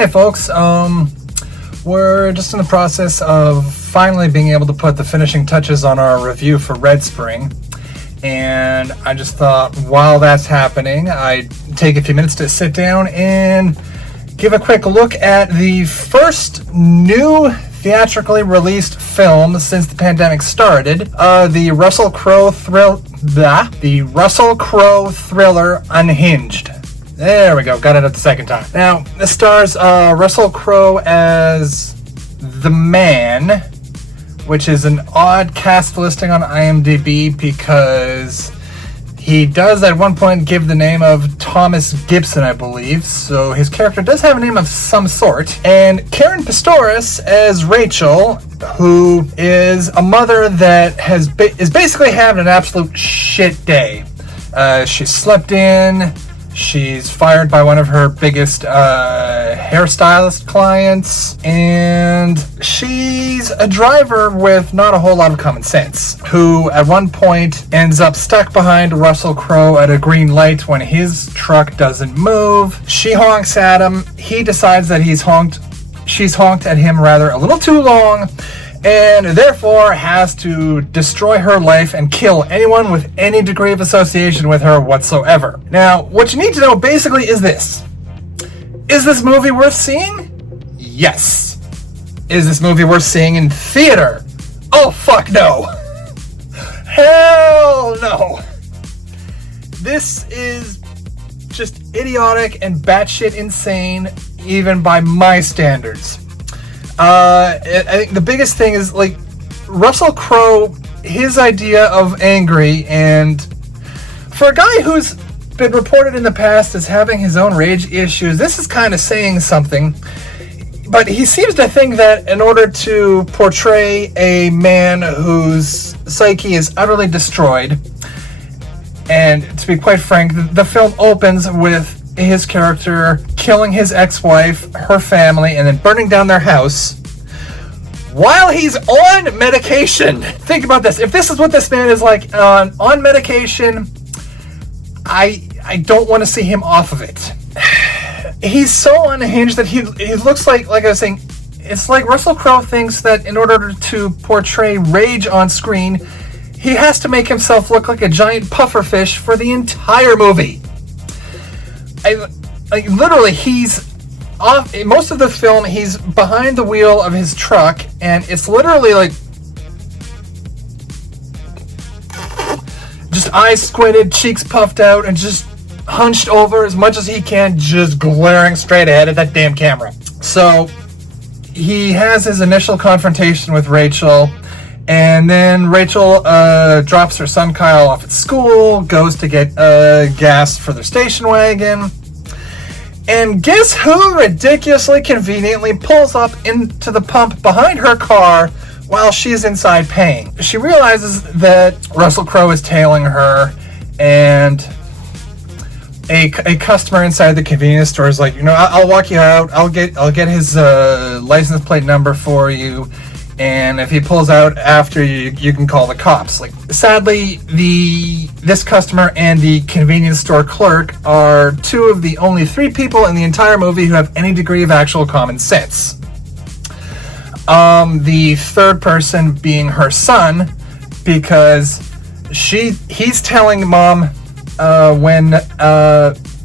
Hey folks, we're just in the process of finally being able to put the finishing touches on our review for Red Spring. And I just thought while that's happening, I'd take a few minutes to sit down and give a quick look at the first new theatrically released film since the pandemic started, the Russell Crowe thriller Unhinged. There we go, got it up the second time. Now, this stars Russell Crowe as the Man, which is an odd cast listing on IMDb because he does at one point give the name of Thomas Gibson, I believe, so his character does have a name of some sort. And Karen Pistorius as Rachel, who is a mother that is basically having an absolute shit day. She slept in. She's fired by one of her biggest hairstylist clients, and she's a driver with not a whole lot of common sense, who at one point ends up stuck behind Russell Crowe at a green light when his truck doesn't move. She honks at him. He decides that she's honked at him rather a little too long, and therefore has to destroy her life and kill anyone with any degree of association with her whatsoever. Now, what you need to know basically is this. Is this movie worth seeing? Yes. Is this movie worth seeing in theater? Oh, fuck no. Hell no. This is just idiotic and batshit insane, even by my standards. I think the biggest thing is, like, Russell Crowe, his idea of angry, and for a guy who's been reported in the past as having his own rage issues, this is kind of saying something. But he seems to think that in order to portray a man whose psyche is utterly destroyed, and to be quite frank, the film opens with his character killing his ex-wife, her family, and then burning down their house while he's on medication. Think about this. If this is what this man is like on medication, I don't want to see him off of it. He's so unhinged that he looks like I was saying, it's like Russell Crowe thinks that in order to portray rage on screen, he has to make himself look like a giant pufferfish for the entire movie. Literally, he's off most of the film. He's behind the wheel of his truck, and it's literally like just eyes squinted, cheeks puffed out, and just hunched over as much as he can, just glaring straight ahead at that damn camera. So he has his initial confrontation with Rachel, and then Rachel drops her son Kyle off at school, goes to get gas for their station wagon, and guess who ridiculously conveniently pulls up into the pump behind her car while she's inside paying. She realizes that Russell Crowe is tailing her, and a customer inside the convenience store is like, I'll walk you out. I'll get his license plate number for you, and if he pulls out after you, you can call the cops. Like, sadly, this customer and the convenience store clerk are two of the only three people in the entire movie who have any degree of actual common sense. The third person being her son, because he's telling mom when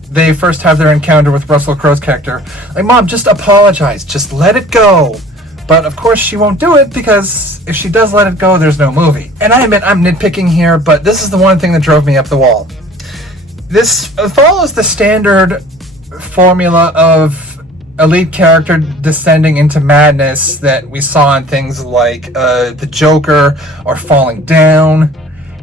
they first have their encounter with Russell Crowe's character, like, Mom, just apologize, just let it go. But of course she won't do it, because if she does let it go, there's no movie. And I admit I'm nitpicking here, but this is the one thing that drove me up the wall. This follows the standard formula of elite character descending into madness that we saw in things like The Joker or Falling Down.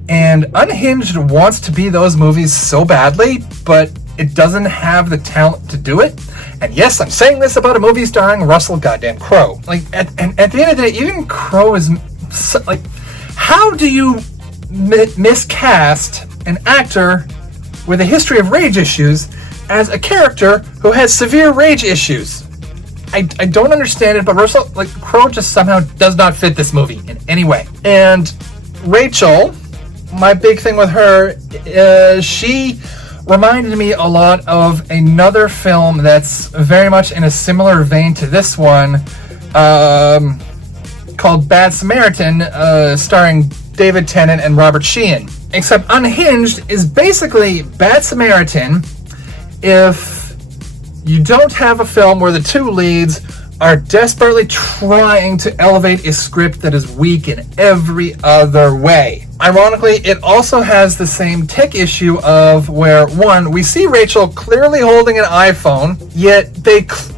And Unhinged wants to be those movies so badly, but it doesn't have the talent to do it. And yes, I'm saying this about a movie starring Russell goddamn Crowe. Like, at the end of the day, even Crowe is like, how do you miscast an actor with a history of rage issues as a character who has severe rage issues? I don't understand it, but Russell, Crowe just somehow does not fit this movie in any way. And Rachel, my big thing with her, she reminded me a lot of another film that's very much in a similar vein to this one, called Bad Samaritan, starring David Tennant and Robert Sheehan. Except Unhinged is basically Bad Samaritan if you don't have a film where the two leads are desperately trying to elevate a script that is weak in every other way. Ironically, it also has the same tech issue of where, one, we see Rachel clearly holding an iPhone, yet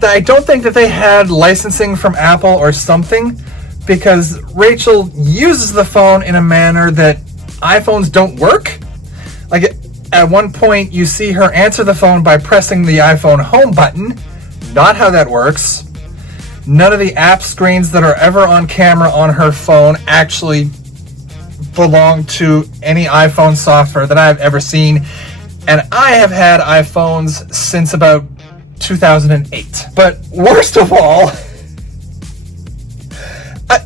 I don't think that they had licensing from Apple or something, because Rachel uses the phone in a manner that iPhones don't work. Like, at one point, you see her answer the phone by pressing the iPhone home button. Not how that works. None of the app screens that are ever on camera on her phone actually belong to any iPhone software that I've ever seen. And I have had iPhones since about 2008. But worst of all,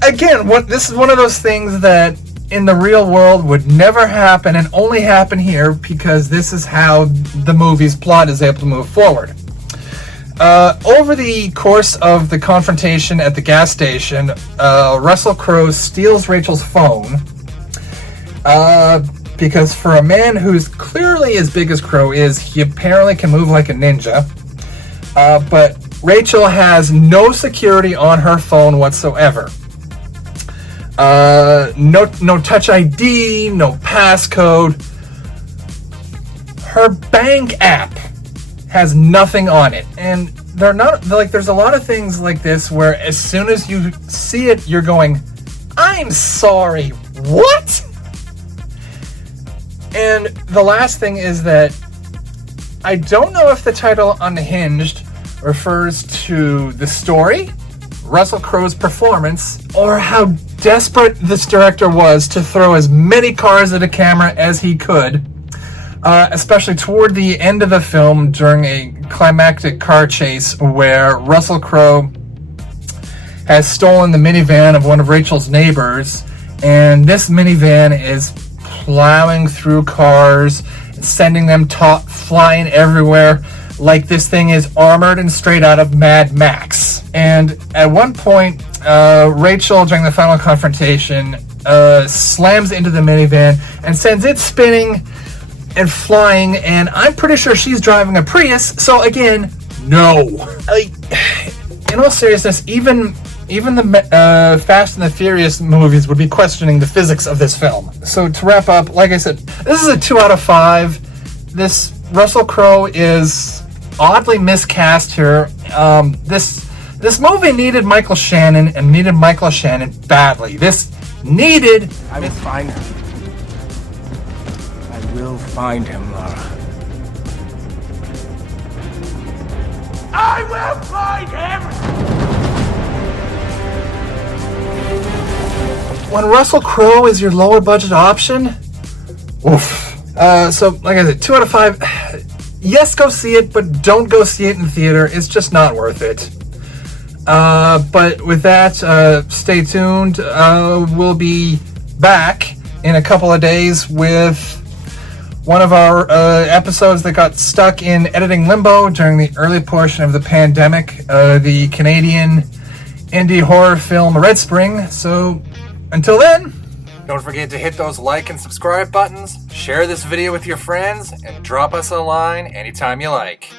again, this is one of those things that in the real world would never happen and only happen here because this is how the movie's plot is able to move forward. Over the course of the confrontation at the gas station, Russell Crowe steals Rachel's phone because for a man who's clearly as big as Crowe is, he apparently can move like a ninja. But Rachel has no security on her phone whatsoever. No Touch ID, no passcode. Her bank app has nothing on it, and there's a lot of things like this where as soon as you see it, you're going, I'm sorry, what? And the last thing is that I don't know if the title Unhinged refers to the story, Russell Crowe's performance, or how desperate this director was to throw as many cars at a camera as he could. Especially toward the end of the film during a climactic car chase where Russell Crowe has stolen the minivan of one of Rachel's neighbors, and this minivan is plowing through cars, sending them flying everywhere like this thing is armored and straight out of Mad Max. And at one point, Rachel, during the final confrontation, slams into the minivan and sends it spinning and flying, and I'm pretty sure she's driving a Prius, so again, no. In all seriousness, even the Fast and the Furious movies would be questioning the physics of this film. So to wrap up, like I said, this is a 2 out of 5. This Russell Crowe is oddly miscast here. This movie needed Michael Shannon, and needed Michael Shannon badly. This needed... I will find him. I will find him, Laura. I will find him! When Russell Crowe is your lower budget option? Oof. So, like I said, 2 out of 5. Yes, go see it, but don't go see it in theater. It's just not worth it. But with that, stay tuned. We'll be back in a couple of days with one of our episodes that got stuck in editing limbo during the early portion of the pandemic, the Canadian indie horror film Red Spring. So until then, don't forget to hit those like and subscribe buttons, share this video with your friends, and drop us a line anytime you like.